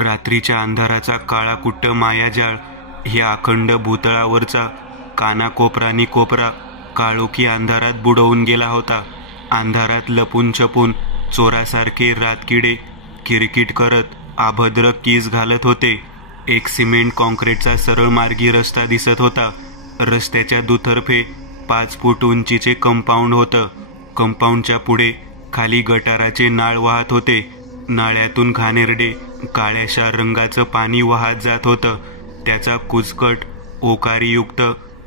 रात्रीच्या अंधाराचा काळाकुट्ट मायाजाळ ह्या अखंड भूतळावरचा कानाकोपरानी कोपरा काळोखी अंधारात बुडवून गेला होता. अंधारात लपून छपून चोरासारखे रातकिडे किरकिट करत अभद्र कीस घालत होते. एक सिमेंट कॉन्क्रीटचा सरळ मार्गी रस्ता दिसत होता. रस्त्याच्या दुतर्फे 5 फूट उंचीचे कंपाऊंड होतं. कंपाऊंडच्या पुढे खाली गटाराचे नाळ वाहत होते. नाळ्यातून घाणेरडे काळ्याशा रंगाचं पाणी वाहत जात होतं. त्याचा कुजकट ओकारीयुक्त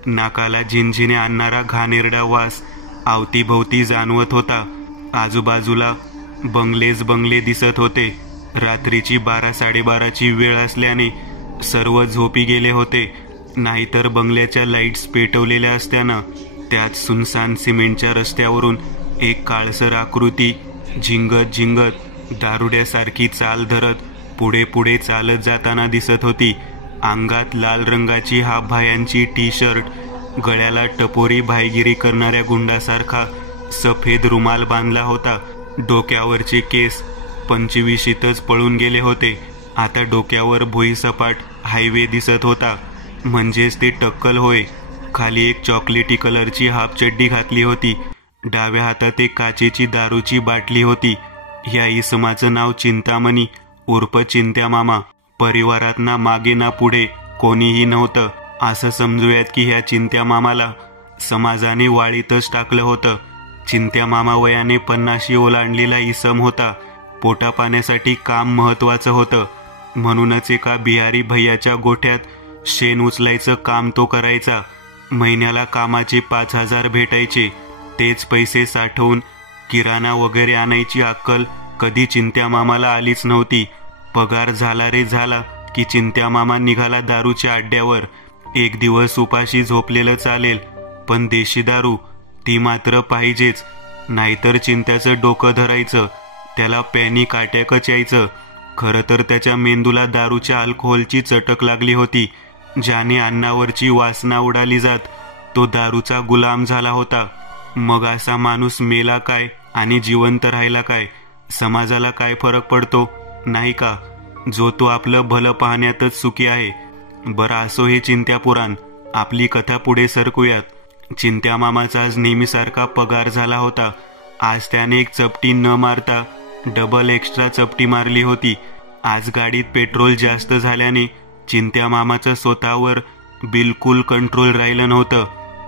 नाकाला झिंझिने आणणारा घाणेरडा वास अवतीभोवती जाणवत होता. आजूबाजूला बंगले दिसत होते. रात्रीची 12-12:30ची वेळ असल्याने सर्व झोपी गेले होते. नाहीतर बंगल्याच्या लाईट्स पेटवलेल्या असत्यानं त्यात सुनसान सिमेंटच्या रस्त्यावरून एक काळसर आकृती झिंगत झिंगत दारुड्यासारखी चाल धरत पुढे पुढे चालत जाताना दिसत होती. अंगात लाल रंगाची हाफबाह्यांची टी-शर्ट, गळ्याला टपोरी भाईगिरी करणाऱ्या गुंडासारखा सफेद रुमाल बांधला होता. डोक्यावरचे केस 25शीतच पळून गेले होते. आता डोक्यावर भुईसपाट हायवे दिसत होता. म्हणजेच ते टक्कल होय. खाली एक चॉकलेटी कलरची हाफ चड्डी घातली होती. डाव्या हातात एक काचेची दारूची बाटली होती. ह्या इसमाचं नाव चिंतामणी उर्फ चिंत्या मामा. परिवारात ना मागे ना पुढे कोणीही नव्हतं. असं समजूयात की ह्या चिंत्या मामाला समाजाने वाळीतच टाकलं होतं. चिंत्या मामा वयाने 50शी ओलांडलेला इसम होता. पोटापाण्यासाठी काम महत्वाचं होतं. म्हणूनच एका बिहारी भैयाच्या गोठ्यात शेण उचलायचं काम तो करायचा. महिन्याला कामाचे 5,000 भेटायचे. तेच पैसे साठवून किराणा वगैरे आणायची अक्कल कधी चिंत्या मामाला आलीच नव्हती. पगार झाला रे झाला की चिंत्या मामा निघाला दारूच्या अड्ड्यावर. एक दिवस उपाशी झोपलेलं चालेल, पण देशी दारू ती मात्र पाहिजेच. नाहीतर चिंत्याचं डोकं धरायचं. त्याला पॅनिक अटॅकच यायचं. खरं तर त्याच्या मेंदूला दारूच्या अल्कोहोलची चटक लागली होती, ज्याने अन्नावरची वासना उडाली जात तो दारूचा गुलाम झाला होता. मग असा माणूस मेला काय आणि जिवंत राहिला काय, समाजाला काय फरक पडतो नाही का? जो तो आपलं भलं पाहण्यातच सुखी आहे. बरं असो हे चिंत्या पुराण. आपली कथा पुढे सरकूयात. चिंत्या मामाचा आज नेहमीसारखा पगार झाला होता. आज त्याने एक चपटी न मारता डबल एक्स्ट्रा चपटी मारली होती. आज गाडीत पेट्रोल जास्त झाल्याने चिंत्या मामाचं स्वतःवर बिलकुल कंट्रोल राहिलं नव्हतं.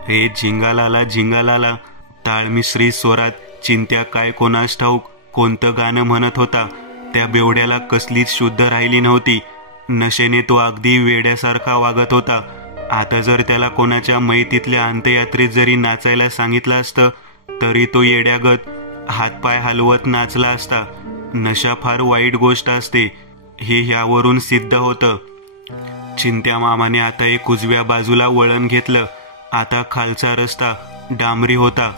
हे झिंगालाला ताळमिश्री स्वरात चिंत्या काय कोणास ठाऊक कोणतं गाणं म्हणत होता. त्या बेवड्याला कसलीच शुद्ध राहिली नव्हती. नशेने तो अगदी वेड्यासारखा वागत होता. आता जर त्याला कोणाच्या मैतीतल्या अंत्ययात्रेत जरी नाचायला सांगितलं असतं तरी तो येड्यागत हातपाय हलवत नाचला असता. नशा फार वाईट गोष्ट असते हे ह्यावरून सिद्ध होतं. चिंत्या मामाने आता एक उजव्या बाजूला वळण घेतलं. आता खालचा रस्ता डांबरी होता.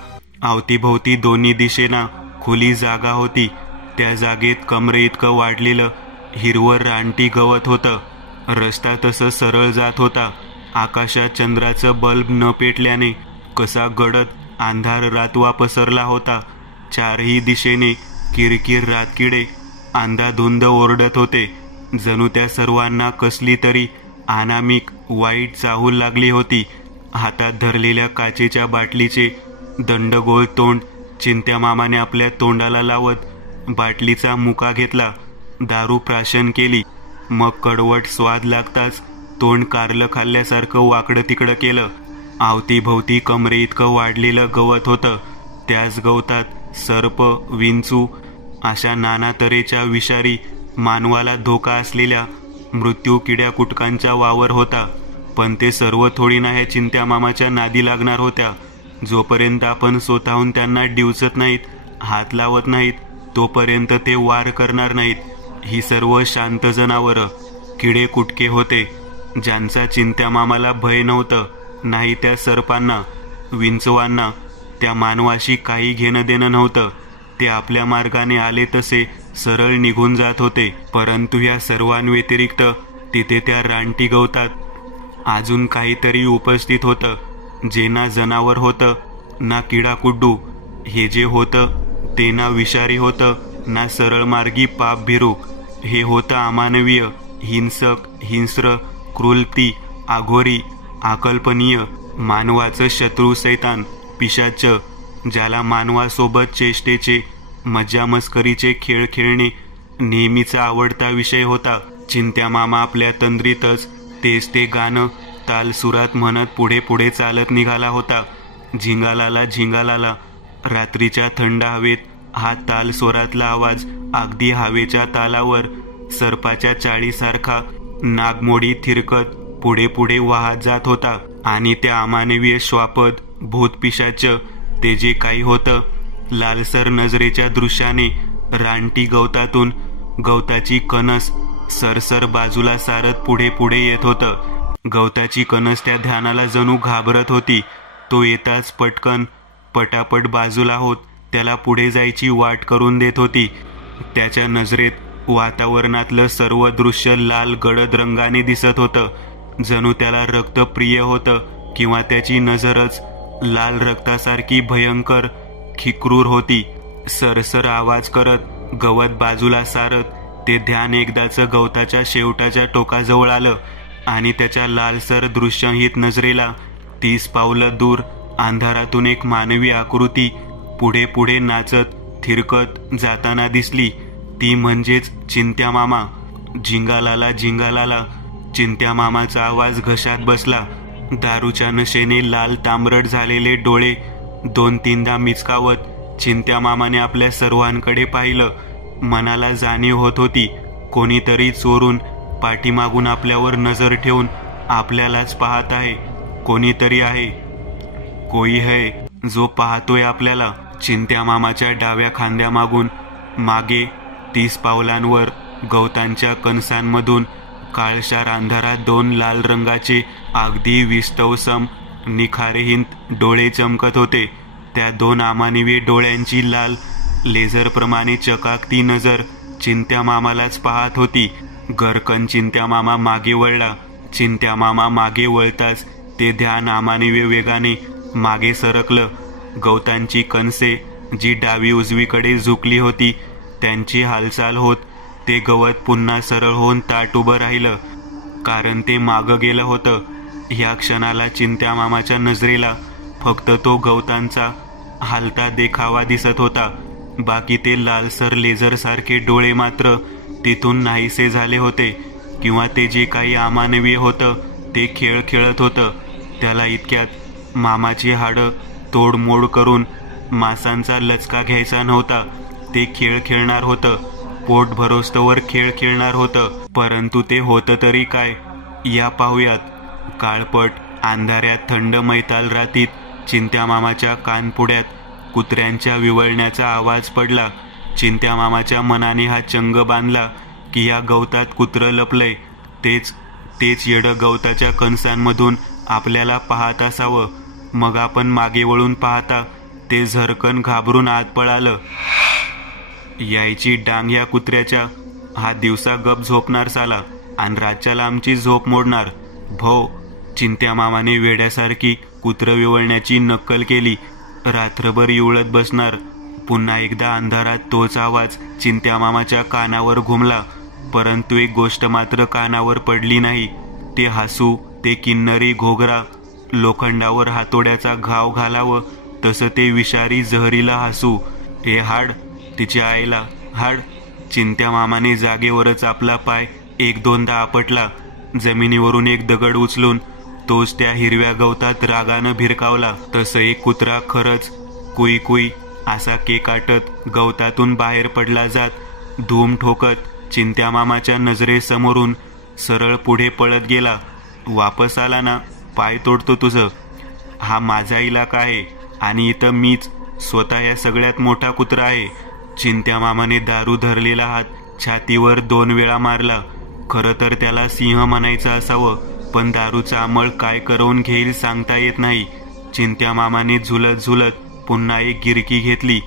अवतीभोवती दोन्ही दिशेना खुली जागा होती. त्या जागेत कमरे इतकं वाढलेलं हिरवं रानटी गवत होतं. रस्ता तसं सरळ जात होता. आकाशात चंद्राचं बल्ब न पेटल्याने कसा गडद अंधार रातवा पसरला होता. चारही दिशेने किरकिर रातकिडे अंधाधुंद ओरडत होते. जणू त्या सर्वांना कसली तरी अनामिक वाईट चाहूल लागली होती. हातात धरलेल्या काचेच्या बाटलीचे दंडगोल तोंड चिंत्या मामाने आपल्या तोंडाला लावत बाटलीचा मुका घेतला. दारू प्राशन केली. मग कडवट स्वाद लागताच तोंड कारलं खाल्ल्यासारखं वाकडं तिकडं केलं. अवतीभोवती कमरे इतकं वाढलेलं गवत होतं. त्याच गवतात सर्प, विंचू अशा नाना तऱ्हेच्या विषारी मानवाला धोका असलेल्या मृत्यू किड्या कुटकांचा वावर होता. पण ते सर्व थोडी ना ह्या चिंत्या मामाच्या नादी लागणार होत्या. जोपर्यंत आपण स्वतःहून त्यांना डिवचत नाहीत, हात लावत नाहीत, तोपर्यंत ते वार करणार नाहीत. ही सर्व शांत जनावरं किडे कुटके होते, ज्यांचा चिंत्या मामाला भय नव्हतं. नाही त्या सर्पांना, विंचवांना, त्या मानवाशी काही घेणं देणं नव्हतं. ते आपल्या मार्गाने आले तसे सरळ निघून जात होते. परंतु या सर्वांव्यतिरिक्त तिथे त्या रानटी गवतात अजून काहीतरी उपस्थित होतं, जे ना जनावर होतं ना किडाकुड्डू. हे जे होतं ते ना विषारी होतं ना सरळ मार्गी पाप भिरू. हे होतं अमानवीय, हिंसक, हिंस्र, क्रूरती, आघोरी, अकल्पनीय, मानवाचं शत्रू सैतान, पिशाच, ज्याला मानवासोबत चेष्टेचे, मज्जा मस्करीचे खेळ खेळणे नेहमीचा आवडता विषय होता. चिंत्या मामा आपल्या तंद्रीतच तेच ते गाणं तालसुरात म्हणत पुढे पुढे चालत निघाला होता. झिंगालाला झिंगालाला. रात्रीच्या थंड हवेत हा तालस्वरातला आवाज अगदी हवेच्या तालावर सर्पाच्या चाळीसारखा नागमोडी थिरकत पुढे पुढे वाहत जात होता. आणि त्या अमानवीय श्वापद भूतपिशाच ते जे काही होतं, लालसर नजरेच्या दृश्याने रानटी गवतातून गवताची कणस सरसर बाजूला सारत पुढे पुढे येत होतं. गवताची कणस त्या ध्यानाला जणू घाबरत होती. तो येताच पटकन पटापट बाजूला होत त्याला पुढे जायची वाट करून देत होती. त्याच्या नजरेत वातावरणातलं सर्व दृश्य लाल गडद रंगाने दिसत होतं. जणू त्याला रक्त प्रिय होतं किंवा त्याची नजरच लाल रक्तासारखी भयंकर क्रूर होती. सरसर आवाज करत गवत बाजूला सारत ते ध्यान एकदाच गवताच्या शेवटाच्या टोकाजवळ आलं आणि त्याच्या लालसर दृश्यहीत नजरेला 30 पावलं दूर अंधारातून एक मानवी आकृती पुढे पुढे नाचत थिरकत जाताना दिसली. ती म्हणजेच चिंत्या मामा. झिंगालाला झिंगालाला. चिंत्या मामाचा आवाज घशात बसला. दारूच्या नशेने लाल तांबरट झालेले डोळे 2-3दा मिचकावत चिंत्या मामाने आपल्या सर्वांकडे पाहिलं. मनाला जाणीव होत होती कोणीतरी चोरून पाठीमागून आपल्यावर नजर ठेवून आपल्यालाच पाहत आहे. कोणीतरी आहे, कोई है जो पाहतोय आपल्याला. चिंत्या मामाच्या डाव्या खांद्यामागून मागे 30 पावलांवर गवतांच्या कणसांमधून काळशार अंधारात 2 लाल रंगाचे अगदी विस्तवसम निखारेहीन डोळे चमकत होते. त्या 2 अमानवीय डोळ्यांची लाल लेझरप्रमाणे चकाकती नजर चिंत्या मामालाच पाहत होती. गरकन चिंत्या मामा मागे वळला. चिंत्या मामा मागे वळताच ते ध्यान अमानवीय वेगाने मागे सरकलं. गवतांची कणसे जी डावी उजवीकडे झुकली होती त्यांची हालचाल होत ते गवत पुन्हा सरळ होऊन ताट उभं राहिलं, कारण ते मागं गेलं होतं. ह्या क्षणाला चिंत्या मामाच्या नजरेला फक्त तो गवतांचा हालता देखावा दिसत होता. बाकी ते लालसर लेझरसारखे डोळे मात्र तिथून नाहीसे झाले होते, किंवा ते जे काही अमानवीय होतं ते खेळ खेळत होतं. त्याला इतक्यात मामाची हाडं तोडमोड करून मांसांचा लचका घ्यायचा नव्हता. ते खेळ खेळणार होतं, पोट भरोस्तवर खेळ खेळणार होतं. परंतु ते होतं तरी काय, या पाहूयात. काळपट अंधाऱ्यात थंड मैताल रातीत चिंत्या मामाच्या कानपुड्यात कुत्र्यांच्या विवळण्याचा आवाज पडला. चिंत्या मामाच्या मनाने हा चंग बांधला की या गवतात कुत्रं लपलंय. तेच येडं गवताच्या कणसांमधून आपल्याला पाहत असावं. मग आपण मागे वळून पाहता ते झरकन घाबरून आत पळालं. यायची डांग ह्या कुत्र्याच्या. हा दिवसा गप झोपणार साला आणि रातच्याला आमची झोप मोडणार. भो. चिंत्या मामाने वेड्यासारखी कुत्रं विवळण्याची नक्कल केली. रात्रभर इवळत बसणार. पुन्हा एकदा अंधारात तोच आवाज चिंत्या मामाच्या कानावर घुमला. परंतु एक गोष्ट मात्र कानावर पडली नाही. ते हसू, ते किन्नरी घोगरा. लोखंडावर हातोड्याचा घाव घालावं तसं ते विषारी जहरीला हसू. हे हाड, तिच्या आईला हाड. चिंत्या मामाने जागेवरच आपला पाय 1-2दा आपटला. जमिनीवरून एक दगड उचलून तोच त्या हिरव्या गवतात रागानं भिरकावला. तसं एक कुत्रा खरंच कुई कुई असा केकाटत गवतातून बाहेर पडला जात धूम ठोकत चिंत्या मामाच्या नजरेसमोरून सरळ पुढे पळत गेला. वापस आला ना, पाय तोडतो तुझं. हा माझा इलाका आहे आणि इथं मीच स्वतः या सगळ्यात मोठा कुत्रा आहे. चिंत्या मामाने दारू धरलेला हात छातीवर 2 वेळा मारला. खरं तर त्याला सिंह म्हणायचं असावं, पण दारूचा अंमळ काय करवून घेईल सांगता येत नाही. चिंत्या मामाने झुलत झुलत पुन्हा एक गिरकी घेतली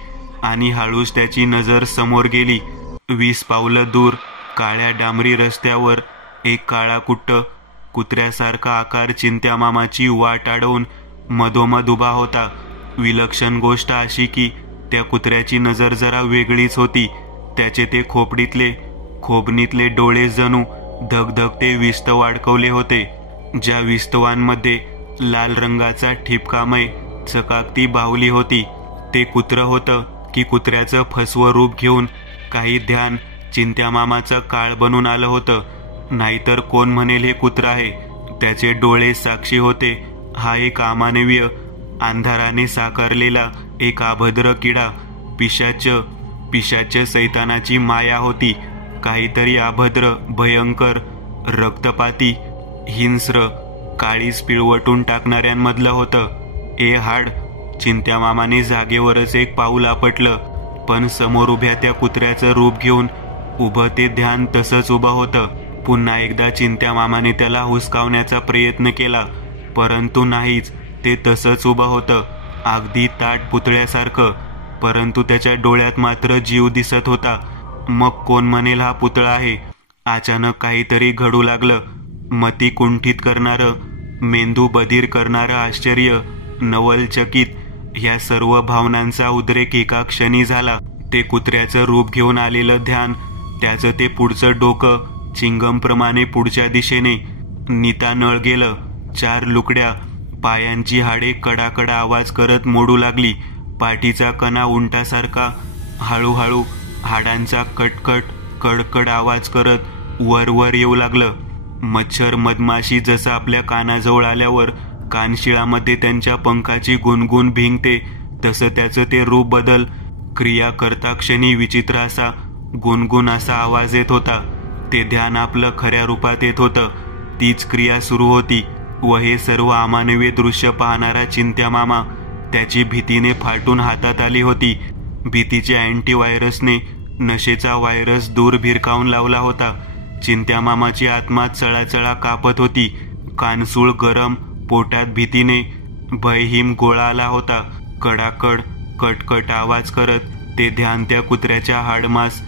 आणि हळूच त्याची नजर समोर गेली. 20 पावलं दूर काळ्या डांबरी रस्त्यावर एक काळा कुट्ट कुत्र्यासारखा आकार चिंत्या मामाची वाट अडवून मधोमध उभा होता. विलक्षण गोष्ट अशी की त्या कुत्र्याची नजर जरा वेगळीच होती. त्याचे ते खोपडीतले खोबणीतले डोळे जणू धगधगते विस्तव अडकवले होते. ज्या विस्तवांमध्ये लाल रंगाचा ठिपकामय चकाकती बाहुली होती ते कुत्रं होतं की कुत्र्याचं फसवं रूप घेऊन काही ध्यान चिंत्यामामाचं काळ बनून आलं होतं. नाहीतर कोण म्हणेल हे कुत्रं आहे. त्याचे डोळे साक्षी होते. हा एक अमानवीय अंधाराने साकारलेला एक अभद्र किडा, पिशाच सैतानाची माया होती. काहीतरी अभद्र, भयंकर, रक्तपाती, हिंस्र, काळीज पिळवटून टाकणाऱ्यांमधलं होतं. ए हाड! चिंत्यामामाने जागेवरच एक पाऊल आपटलं. पण समोर उभ्या त्या कुत्र्याचं रूप घेऊन उभं ते ध्यान तसंच उभं होतं. पुन्हा एकदा चिंत्यामामाने त्याला हुसकावण्याचा प्रयत्न केला, परंतु नाहीच. ते तसंच उभं होतं, अगदी ताट पुतळ्यासारखं. परंतु त्याच्या डोळ्यात मात्र जीव दिसत होता. मग कोण म्हणेल हा पुतळा आहे. अचानक काहीतरी घडू लागलं. मती कुंठित करणारं, मेंदू बधीर करणारं आश्चर्य, नवलचकित ह्या सर्व भावनांचा उद्रेक एका क्षणी झाला. ते कुत्र्याचं रूप घेऊन आलेलं ध्यान, त्याचं ते पुढचं डोकं चिंगमप्रमाणे पुढच्या दिशेने नितानळ गेलं. 4 लुकड्या पायांची हाडे कडाकडा आवाज करत मोडू लागली. पाठीचा कणा उंटासारखा हळूहळू हाडांचा कटकट कडकड आवाज करत वर येऊ लागलं. मच्छर मधमाशी जसं आपल्या कानाजवळ आल्यावर कानशिळामध्ये त्यांच्या पंखाची गुणगुण भिंगते, तसं त्याचं ते रूप बदल क्रिया करता क्षणी विचित्र असा गुणगुण असा आवाज येत होता. ते ध्यान आपलं खऱ्या रूपात येत होतं. तीच क्रिया सुरू होती व हे सर्व अमानवीय दृश्य पाहणारा चिंत्यामामा त्याची भीतीने फाटून हातात आली होती. भीतीच्या अँटीव्हायरसने नशेचा व्हायरस दूर भिरकावून लावला होता. चिंत्यामामाची आत्मा चळाचळा कापत होती. कानसूळ गरम, पोटात भीतीने भयहीन गोळा आला होता. कडाकड कटकट आवाज करत ते ध्यान त्या कुत्र्याच्या हाडमास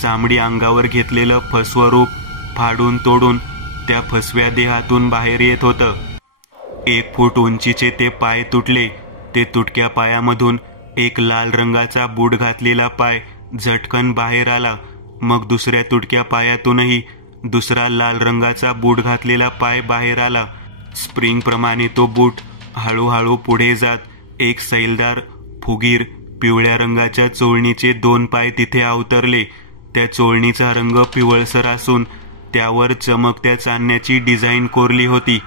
चामडी अंगावर घेतलेलं फसवं रूप फाडून तोडून त्या फसव्या देहातून बाहेर येत होतं. 1 फूट उंचीचे ते पाय तुटले. ते तुटक्या पायामधून एक लाल रंगाचा बूट घातलेला पाय झटकन बाहेर आला. मग दुसऱ्या तुटक्या पायातूनही दुसरा लाल रंगाचा बूट घातलेला पाय बाहेर आला. स्प्रिंगप्रमाणे तो बूट हळूहळू पुढे जात एक सैलदार, फुगीर, पिवळ्या रंगाच्या चोळणीचे 2 पाय तिथे अवतरले. त्या चोळणीचा रंग पिवळसर असून त्यावर चमकत्या चांदण्याची डिझाईन कोरली होती.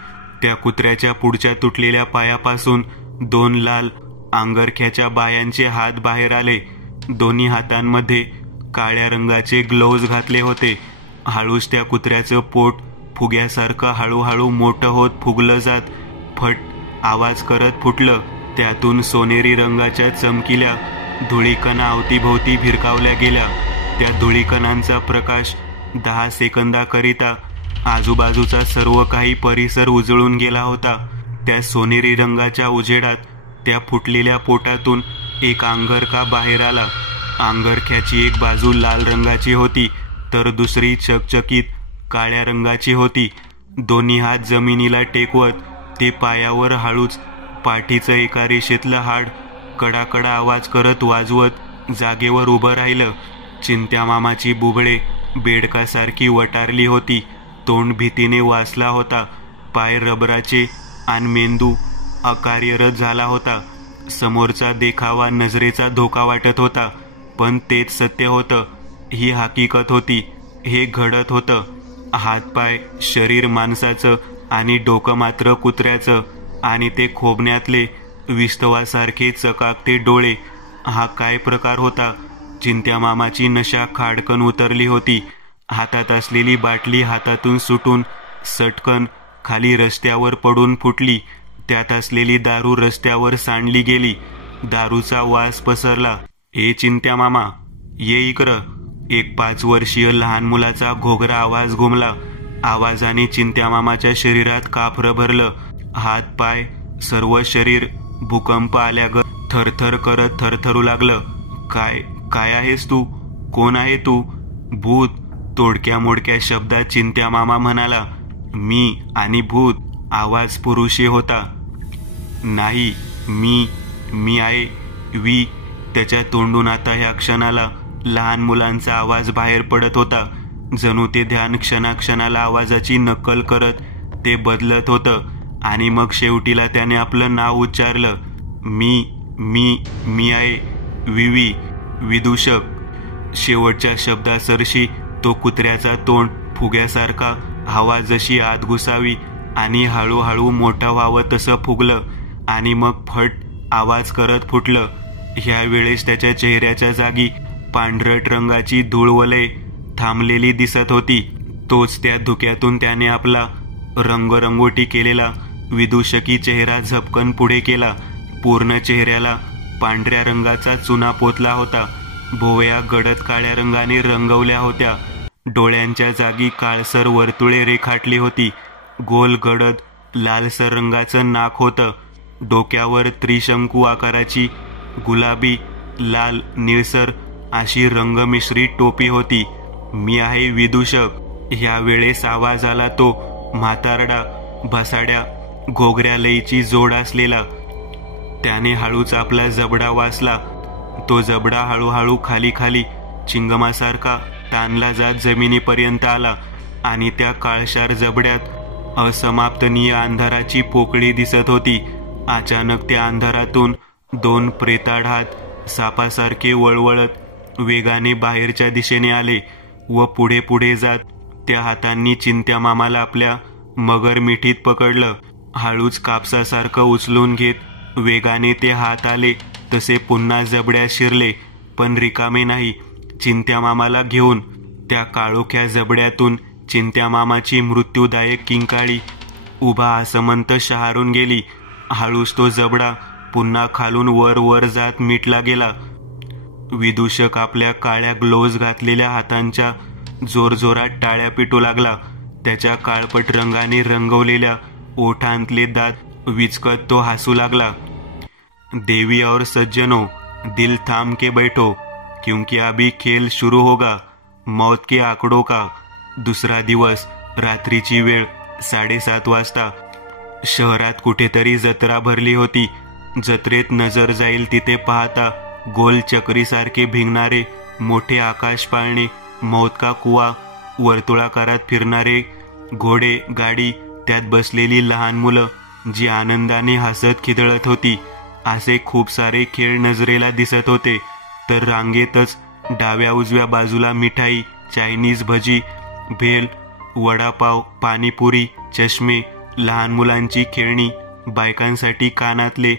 त्या कुत्र्याच्या पुढच्या तुटलेल्या पायापासून 2 लाल अंगरख्याच्या बायांचे हात बाहेर आले. दोन्ही हातांमध्ये काळ्या रंगाचे ग्लोव्ज घातले होते. हळूच त्या कुत्र्याचं पोट फुग्यासारखं हळूहळू मोठं होत फुगलं जात फट आवाज करत फुटलं. त्यातून सोनेरी रंगाच्या चमकिल्या धुळीकणा अवतीभोवती भिरकावल्या गेल्या. त्या धुळीकणांचा प्रकाश 10 सेकंदाकरिता आजूबाजूचा सर्व काही परिसर उजळून गेला होता. त्या सोनेरी रंगाच्या उजेडात त्या फुटलेल्या पोटातून एक अंगरखा बाहेर आला. अंगरख्याची एक बाजू लाल रंगाची होती तर दुसरी चकचकीत काळ्या रंगाची होती. दोन्ही हात जमिनीला टेकवत ते पायावर हळूच पाठीचं एका रेषेतलं हाड कडाकडा आवाज करत वाजवत जागेवर उभं राहिलं. चिंत्यामामाची बुबळे बेडकासारखी वटारली होती. तोंड भीतीने वासला होता. पाय रबराचे आणि मेंदू अकार्यरत झाला होता. समोरचा देखावा नजरेचा धोका वाटत होता, पण तेच सत्य होतं. ही हकीकत होती. हे घडत होतं. हातपाय, शरीर माणसाचं आणि डोकं मात्र कुत्र्याचं. आणि ते खोबण्यातले विस्तवासारखे चकाकते डोळे. हा काय प्रकार होता? चिंत्यामामाची नशा खाडकन उतरली होती. हातात असलेली बाटली हातातून सुटून सटकन खाली रस्त्यावर पडून फुटली. त्यात असलेली दारू रस्त्यावर सांडली गेली. दारूचा वास पसरला. ए चिंत्यामामा, ये इकडं. एक 5 वर्षीय लहान मुलाचा घोगरा आवाज घुमला. आवाजाने चिंत्यामामाच्या शरीरात काफरं भरलं. हात पाय, सर्व शरीर भूकंप आल्यागत थरथर करत थरथरू लागलं. काय आहेस तू? कोण आहे तू? भूत, तोडक्या मोडक्या शब्दात चिंत्यामामा म्हणाला. मी आणि भूत. आवाज पुरुषी होता. नाही, मी आहे. त्याच्या तोंडून आता ह्या क्षणाला लहान मुलांचा आवाज बाहेर पडत होता. जणू ते ध्यान क्षणाक्षणाला आवाजाची नक्कल करत ते बदलत होतं. आणि मग शेवटीला त्याने आपलं नाव उच्चारलं. मी मी मी आहे विवी, विदूषक. शेवटच्या शब्दासरशी तो कुत्र्याचा तोंड फुग्यासारखा हवा जशी आत घुसावी आणि हळूहळू मोठा व्हावं तसं फुगलं आणि मग फट आवाज करत फुटलं. ह्या वेळेस त्याच्या चेहऱ्याच्या जागी पांढरट रंगाची धूळवलय थांबलेली दिसत होती. तोच त्या धुक्यातून त्याने आपला रंगरंगोटी केलेला विदूषकी चेहरा झपकन पुढे केला. पूर्ण चेहऱ्याला पांढऱ्या रंगाचा चुना पोतला होता. भोवया गडद काळ्या रंगाने रंगवल्या होत्या. डोळ्यांच्या जागी काळसर वर्तुळे रेखाटली होती. गोल गडद लालसर रंगाचं नाक होतं. डोक्यावर त्रिशंकू आकाराची गुलाबी, लाल, निळसर अशी रंगमिश्रित टोपी होती. मी आहे विदूषक. ह्या वेळेस आवाज आला तो म्हातारडा, भसाड्या, घोगऱ्या लईची जोड असलेला. त्याने हळूच आपला जबडा वासला. तो जबडा हळूहळू खाली खाली चिंगमासारखा ताणला जात जमिनीपर्यंत आला आणि त्या काळशार जबड्यात असमाप्तनीय अंधाराची पोकळी दिसत होती. अचानक त्या अंधारातून दोन प्रेताळ हात सापासारखे वळवळत वेगाने बाहेरच्या दिशेने आले व पुढे पुढे जात त्या हातांनी चिंत्या मामाला आपल्या मगर मिठीत पकडलं. हळूच कापसासारखं उचलून घेत वेगाने ते हात आले तसे पुन्हा जबड्यात शिरले, पण रिकामे नाही. चिंत्या मामाला घेऊन त्या काळोख्या जबड्यातून चिंत्या मामाची मृत्यूदायक किंकाळी उभा आसमंत शहारून गेली. हळूच तो जबडा पुन्हा खालून वर वर जात मिटला गेला. विदूषक आपल्या काळ्या ग्लोव्ज घातलेल्या हातांच्या जोरजोरात टाळ्या पिटू लागला. त्याच्या काळपट रंगाने रंगवलेल्या ओठांतले दात विचकत तो हसू लागला. देवी और सज्जनों, दिल थाम के बैठो, क्योंकि अभी खेल शुरू होगा, मौत के आंकड़ों का. दुसरा दिवस, रात्रीची वेळ 7:30 वाजता. शहरात कुठेतरी जत्रा भरली होती. जत्रेत नजर जाईल तिथे पाहता गोल चक्रीसारखे भिंगणारे मोठे आकाश पाळणे, मौत का कुवा, वर्तुळाकारात फिरणारे घोडे, गाडी, त्यात बसलेली लहान मुलं जी आनंदाने हसत खिदळत होती, असे खूप सारे खेळ नजरेला दिसत होते. तर रांगेतच डाव्या उजव्या बाजूला मिठाई, चायनीज, भजी, भेल, वडापाव, पाणीपुरी, चष्मे, लहान मुलांची खेळणी, बायकांसाठी कानातले,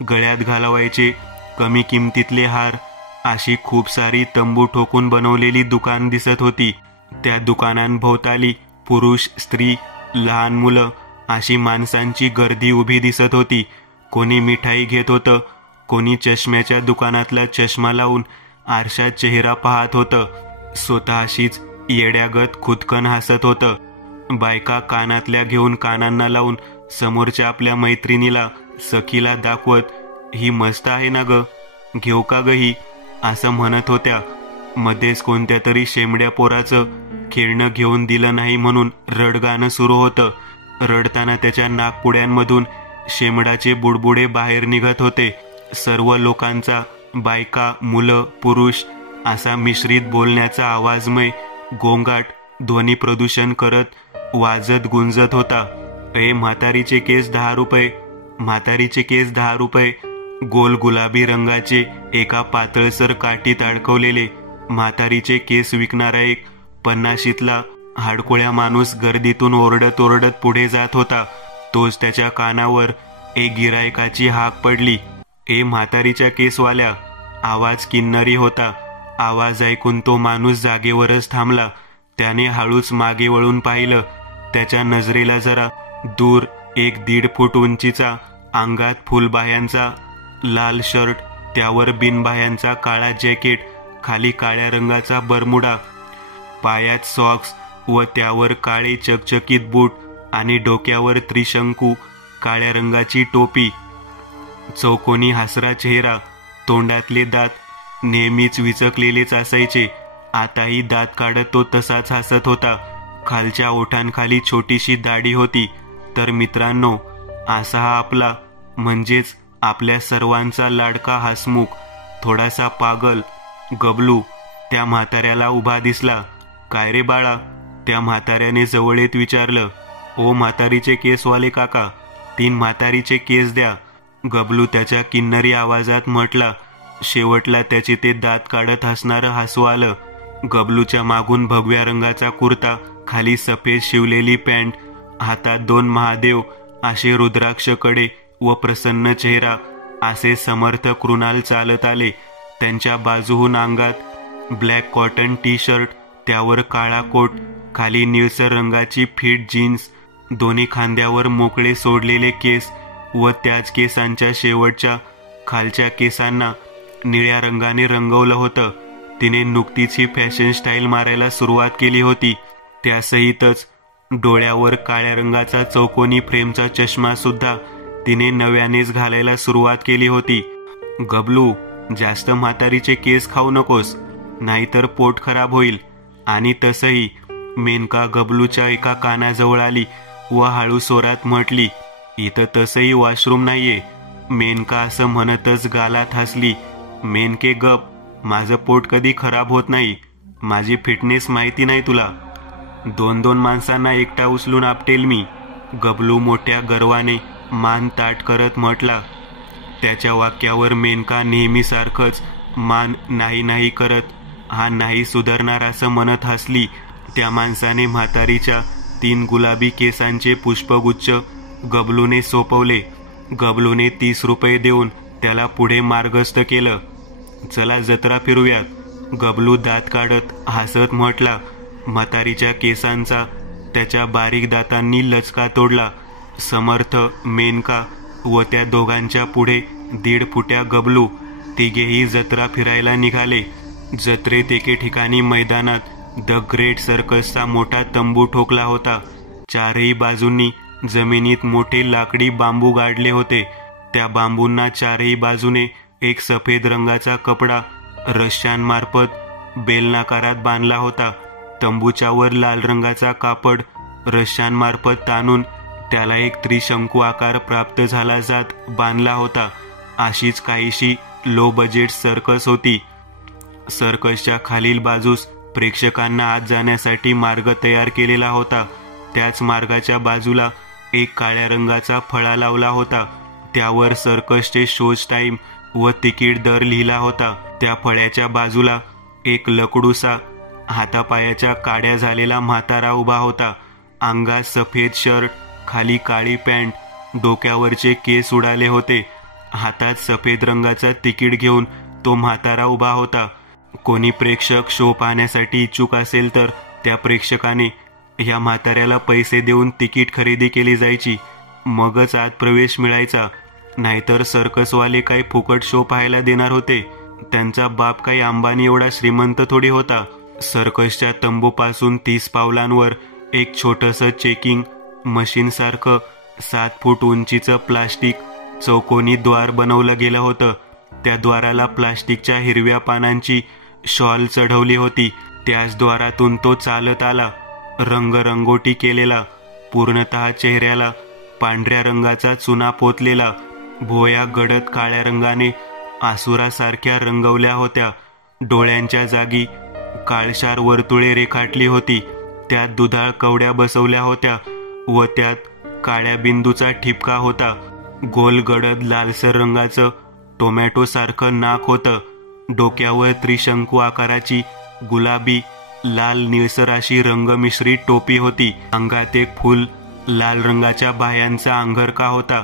गळ्यात घालवायचे कमी किमतीतले हार, अशी खूप सारी तंबू ठोकून बनवलेली दुकान दिसत होती. त्या दुकानांभोवताली पुरुष, स्त्री, लहान मुलं अशी माणसांची गर्दी उभी दिसत होती. कोणी मिठाई घेत होतं, कोणी चष्म्याच्या दुकानातला चष्मा लावून आरशात चेहरा पाहत होतं. स्वतःशीच येड्यागत खुदकन हसत होतं. बायका कानातल्या घेऊन कानांना लावून समोरच्या आपल्या मैत्रिणीला, सखीला दाखवत, ही मस्त आहे ना ग, घेऊ का ग ही, असं म्हणत होत्या. मध्येच कोणत्या तरी शेमड्या पोराचं खेळणं घेऊन दिलं नाही म्हणून रडगाणं सुरू होतं. रडताना त्याच्या नाकपुड्यांमधून शेमडाचे बुडबुडे बाहेर निघत होते. सर्व लोकांचा, बायका, मुलं, पुरुष असा मिश्रित बोलण्याचा आवाजमय गोंगाट ध्वनी प्रदूषण करत वाजत गुंजत होता. म्हातारीचे केस 10 रुपये, म्हातारीचे केस 10 रुपये. गोल गुलाबी रंगाचे एका पातळसर काठीत अडकवलेले म्हातारीचे केस विकणारा एक 50शीतला हाडकोळ्या माणूस गर्दीतून ओरडत ओरडत पुढे जात होता. तोच त्याच्या कानावर एक गिरायकाची हाक पडली. म्हातारीच्या केसवाल्या. आवाज किन्नरी होता. आवाज ऐकून तो माणूस जागेवरच थांबला. त्याने हळूच मागे वळून पाहिलं. त्याच्या नजरेला जरा दूर 1-1.5 फूट उंचीचा, अंगात फुलबाह्यांचा लाल शर्ट, त्यावर बिनबाह्यांचा काळा जॅकेट, खाली काळ्या रंगाचा बरमुडा, पायात सॉक्स व त्यावर काळे चकचकीत बूट आणि डोक्यावर त्रिशंकू काळ्या रंगाची टोपी. चौकोनी हसरा चेहरा, तोंडातले दात नेहमीच विचकलेलेच असायचे. आताही दात काढत तो तसाच हसत होता. खालच्या ओठांखाली छोटीशी दाढी होती. तर मित्रांनो, असा हा आपला, म्हणजेच आपल्या सर्वांचा लाडका हसमुख, थोडासा पागल, गबलू त्या म्हाताऱ्याला उभा दिसला. काय रे बाळा, त्या म्हाताऱ्याने जवळ येत विचारलं. ओ म्हातारीचे केसवाले काका, 3 म्हातारीचे केस द्या. गबलू त्याच्या किन्नरी आवाजात म्हटला. शेवटला त्याचे ते दात काढत हसणारं हसू आलं. गबलूच्या मागून भगव्या रंगाचा कुर्ता, खाली सफेद शिवलेली पॅन्ट, हातात 2 महादेव असे रुद्राक्ष कडे व प्रसन्न चेहरा असे समर्थ कृणाल चालत आले. त्यांच्या बाजूहून अंगात ब्लॅक कॉटन टी शर्ट, त्यावर काळा कोट, खाली निळसर रंगाची फिट जीन्स, दोन्ही खांद्यावर मोकळे सोडलेले केस व त्याच केसांच्या शेवटच्या खालच्या केसांना निळ्या रंगाने रंगवलं होतं. तिने नुकतीच ही फॅशन स्टाईल मारायला सुरुवात केली होती. त्यासहितच डोळ्यावर काळ्या रंगाचा चौकोनी फ्रेमचा चष्मा सुद्धा तिने नव्यानेच घालायला सुरुवात केली होती. गबलू, जास्त म्हातारीचे केस खाऊ नकोस, नाहीतर पोट खराब होईल. आणि तसंही, मेनका गबलूच्या एका कानाजवळ आली व हळू स्वरात म्हटली, इथं तसंही वॉशरूम नाहीये. मेनका असं म्हणतच गालात हसली. मेनके गप, माझं पोट कधी खराब होत नाही. माझी फिटनेस माहिती नाही तुला. 2-2 माणसांना एकटा उचलून आपटेल मी. गबलू मोठ्या गर्वाने मान ताट करत म्हटला. त्याच्या वाक्यावर मेनका नेहमीसारखंच मान नाही नाही करत हा नाही सुधारणार असं म्हणत हसली. त्या माणसाने म्हातारीच्या 3 गुलाबी केसांचे पुष्पगुच्छ गबलूने सोपवले. गबलूने 30 रुपये देऊन त्याला पुढे मार्गस्थ केलं. चला जत्रा फिरूयात, गबलू दात काढत हसत म्हटला. म्हातारीच्या केसांचा त्याच्या बारीक दातांनी लचका तोडला. समर्थ, मेनका व त्या दोघांच्या पुढे 1.5 फुट्या गबलू, तिघेही जत्रा फिरायला निघाले. जत्रेत एके ठिकाणी मैदानात द ग्रेट सर्कसचा मोठा तंबू ठोकला होता. 4ही बाजूंनी जमिनीत मोठे लाकडी बांबू गाडले होते. त्या बांबूंना 4ही बाजूने एक सफेद रंगाचा कपडा रश्श्यांमार्फत बेलनाकारात बांधला होता. तंबूच्या वर लाल रंगाचा कापड रश्श्यांमार्फत ताणून त्याला एक त्रिशंकू आकार प्राप्त झाला जात बांधला होता. अशीच काहीशी लो बजेट सर्कस होती. सर्कसच्या खालील बाजूस प्रेक्षकांना आत जाण्यासाठी मार्ग तयार केलेला होता. त्याच मार्गाच्या बाजूला एक काळ्या रंगाचा फळा लावला होता. त्यावर सर्कसचे शोज टाईम व तिकीट दर लिहिला होता. त्या फळ्याच्या बाजूला एक लकडूसा, हातापायाच्या काड्या झालेला म्हातारा उभा होता. अंगात सफेद शर्ट, खाली काळी पॅन्ट, डोक्यावरचे केस उडाले होते. हातात सफेद रंगाचा तिकीट घेऊन तो म्हातारा उभा होता. कोणी प्रेक्षक शो पाहण्यासाठी इच्छुक असेल तर त्या प्रेक्षकाने ह्या म्हाताऱ्याला पैसे देऊन तिकीट खरेदी केली जायची. मगच आत प्रवेश मिळायचा. नाहीतर सर्कसवाले काही फुकट शो पाहायला देणार होते. त्यांचा बाप काही अंबानी एवढा श्रीमंत थोडी होता. सर्कसच्या तंबूपासून 30 पावलांवर एक छोटंसं चेकिंग मशीनसारखं 7 फूट उंचीचं प्लास्टिक चौकोनी द्वार बनवलं गेलं होतं. त्या द्वाराला प्लास्टिकच्या हिरव्या पानांची शॉल चढवली होती. त्याच द्वारातून तो चालत आला. रंगरंगोटी केलेला, पूर्णतः चेहऱ्याला पांढऱ्या रंगाचा चुना पोतलेला, भोया गडद काळ्या रंगाने आसुरासारख्या रंगवल्या होत्या. डोळ्यांच्या जागी काळशार वर्तुळे रेखाटली होती. त्यात दुधाळ कवड्या बसवल्या होत्या व त्यात काळ्या बिंदूचा ठिपका होता. गोल गडद लालसर रंगाचं टोमॅटो सारखं नाक होतं. डोक्यावर त्रिशंकू आकाराची गुलाबी लाल निळसर अशी रंगमिश्रित टोपी होती. अंगात एक फुल लाल रंगाच्या बाह्यांचा अंगरखा होता.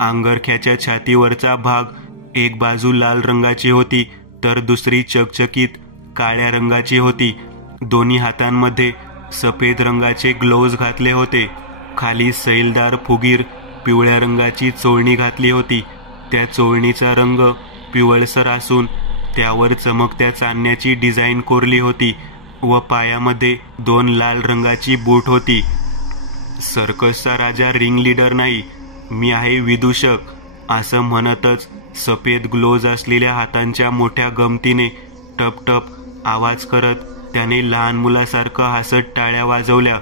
अंगरख्याच्या छातीवरचा भाग एक बाजू लाल रंगाची होती तर दुसरी चकचकीत काळ्या रंगाची होती. दोन्ही हातांमध्ये सफेद रंगाचे ग्लोव्ज घातले होते. खाली सैलदार फुगीर पिवळ्या रंगाची चोळणी घातली होती. त्या चोळणीचा रंग पिवळसर असून त्यावर चमकत्या चांदण्याची डिझाईन कोरली होती व पायामध्ये 2 लाल रंगाची बूट होती. सर्कसचा राजा रिंग लीडर नाही, मी आहे विदूषक, असं म्हणतच सफेद ग्लोव्ज असलेल्या हातांच्या मोठ्या गमतीने टपटप आवाज करत त्याने लहान मुलासारखं हसत टाळ्या वाजवल्या.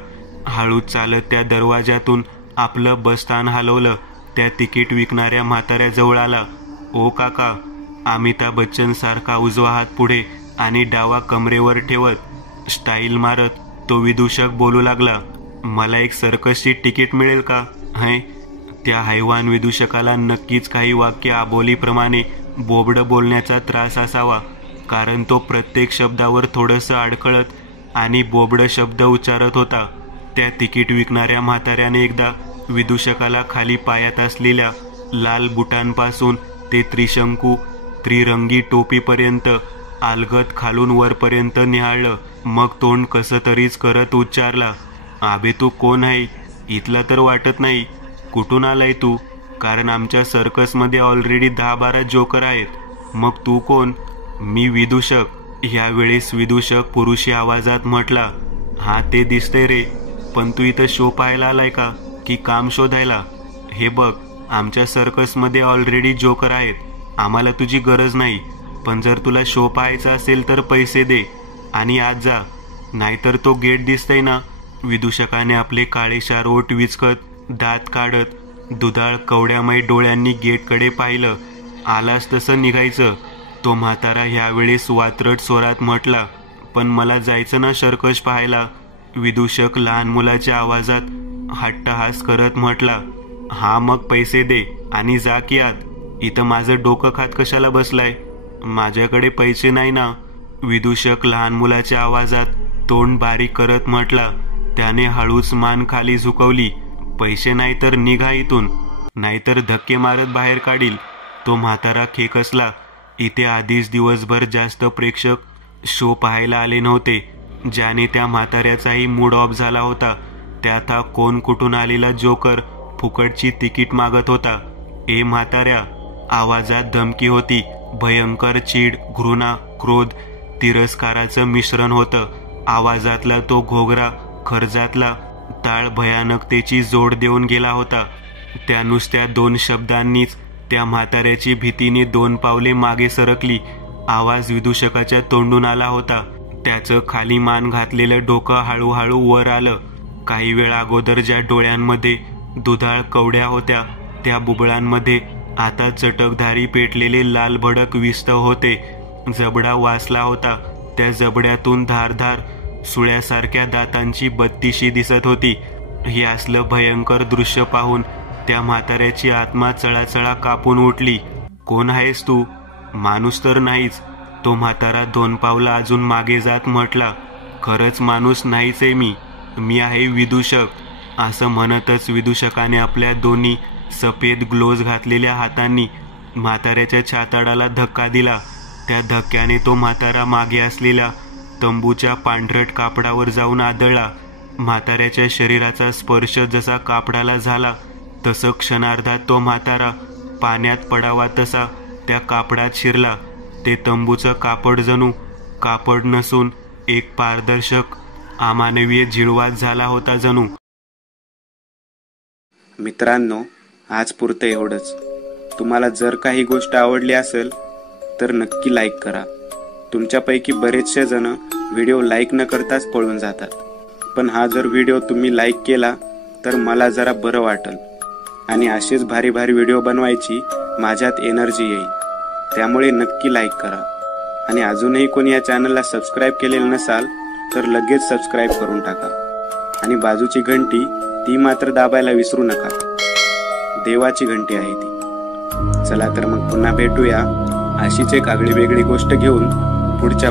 हळूच चालत त्या दरवाजातून आपलं बसस्थान हलवलं. त्या तिकीट विकणाऱ्या म्हाताऱ्याजवळ आला. ओ काका, अमिताभ बच्चन सारखा उजवा हात पुढे आणि डावा कमरेवर ठेवत स्टाईल मारत तो विदूषक बोलू लागला, मला एक सर्कसची तिकीट मिळेल का? है? त्या हैवान विदूषकाला नक्कीच काही वाक्य आबोलीप्रमाणे बोबडं बोलण्याचा त्रास असावा, कारण तो प्रत्येक शब्दावर थोडंसं अडखळत आणि बोबडं शब्द उच्चारत होता. त्या तिकीट विकणाऱ्या म्हाताऱ्याने एकदा विदूषकाला खाली पायात असलेल्या लाल बुटांपासून ते त्रिशंकू त्रिरंगी टोपीपर्यंत अलगद खालून वरपर्यंत निहाळलं. मग तोंड कसं तरीच करत उच्चारला, आबे तू कोण आहे? इथला तर वाटत नाही. कुठून आलाय तू? कारण आमच्या सर्कसमध्ये ऑलरेडी 10-12 जोकर आहेत. मग तू कोण? मी विदूषक. ह्यावेळेस विदूषक पुरुषी आवाजात म्हटला, हा ते दिसतंय रे, पण तू इथं शो पाहायला आलाय का की काम शोधायला? हे बघ, आमच्या सर्कसमध्ये ऑलरेडी जोकर आहेत. आम्हाला तुझी गरज नाही. पण जर तुला शो पाहायचा असेल तर पैसे दे आणि आज जा, नाहीतर तो गेट दिसतंय ना? विदूषकाने आपले काळेशार ओठ विचकत, दात काढत, दुधाळ कवड्यामय डोळ्यांनी गेटकडे पाहिलं. आलास तसं निघायचं. तो म्हातारा ह्यावेळेस वात्रट स्वरात म्हटला, पण मला जायचं ना सर्कस पाहायला? विदूषक लहान मुलाच्या आवाजात हट्टहास करत म्हटला, हा मग पैसे दे आणि जा की आत. इथं माझं डोकं खात कशाला बसलाय? माझ्याकडे पैसे नाही ना. विदूषक लहान मुलाच्या आवाजात तोंड बारीक करत म्हटला. त्याने हळूच मान खाली झुकवली. पैसे नाही तर निघा इथून, नाहीतर धक्के मारत बाहेर काढील. तो म्हातारा खेकसला. इथे आधीच दिवसभर जास्त प्रेक्षक शो पाहायला आले नव्हते. ज्याने त्या म्हाताऱ्याचाही मूड ऑफ झाला होता. त्यात हा कोण कुठून आलेला जोकर फुकटची तिकीट मागत होता. ए म्हाताऱ्या! आवाजात धमकी होती. भयंकर चीड, घृणा, क्रोध, तिरस्काराचं मिश्रण होतं. आवाजातला तो घोगरा खर्जातला ताळ भयानकतेची जोड देऊन गेला होता. त्या नुसत्या 2 शब्दांनीच त्या म्हाताऱ्याची भीतीने 2 पावले मागे सरकली. आवाज विदूषकाच्या तोंडून आला होता. त्याचं खाली मान घातलेलं डोकं हळूहळू वर आलं. काही वेळ अगोदर ज्या डोळ्यांमध्ये दुधाळ कवड्या होत्या, त्या बुबळांमध्ये आता चटकधारी पेटलेले लाल भडक विस्तव होते. जबडा वासला होता. त्या जबड्यातून धारधार सुळ्यासारख्या दातांची बत्तीशी दिसत होती. हे असलं भयंकर दृश्य पाहून त्या म्हाताऱ्याची आत्मा चळाचळा कापून उठली. कोण आहेस तू? माणूस तर नाहीच. तो म्हातारा 2 पावलं अजून मागे जात म्हटला, खरंच माणूस नाहीच आहे मी आहे विदूषक. असं म्हणतच विदूषकाने आपल्या दोन्ही सफेद ग्लोव्ज घातलेल्या हातांनी म्हाताऱ्याच्या छाताडाला धक्का दिला. त्या धक्क्याने तो म्हातारा मागे असलेल्या तंबूच्या पांढरट कापडावर जाऊन आदळला. म्हाताऱ्याच्या शरीराचा स्पर्श जसा कापडाला झाला, तसं क्षणार्धात तो म्हातारा पाण्यात पडावा तसा त्या कापडात शिरला. ते तंबूचं कापड जणू कापड नसून एक पारदर्शक अमानवीय झिळवात झाला होता जणू. मित्रांनो, आज पुरतं एवढंच. तुम्हाला जर काही गोष्ट आवडली असेल तर नक्की लाईक करा. तुमच्यापैकी बरेचसे जण व्हिडिओ लाईक न करताच पळून जातात. पण हा जर व्हिडिओ तुम्ही लाईक केला तर मला जरा बरं वाटेल आणि असेच भारी भारी व्हिडिओ बनवायची माझ्यात एनर्जी येईल. त्यामुळे नक्की लाईक करा. आणि अजूनही कोणी या चॅनलला सबस्क्राईब केलेलं नसाल तर लगेच सबस्क्राईब करून टाका. आणि बाजूची घंटी ती मात्र दाबायला विसरू नका. देवाची घंटी आहे ती. चला तर मग पुन्हा भेटूया अशीच एक आगळी वेगळी गोष्ट घेऊन पुढच्या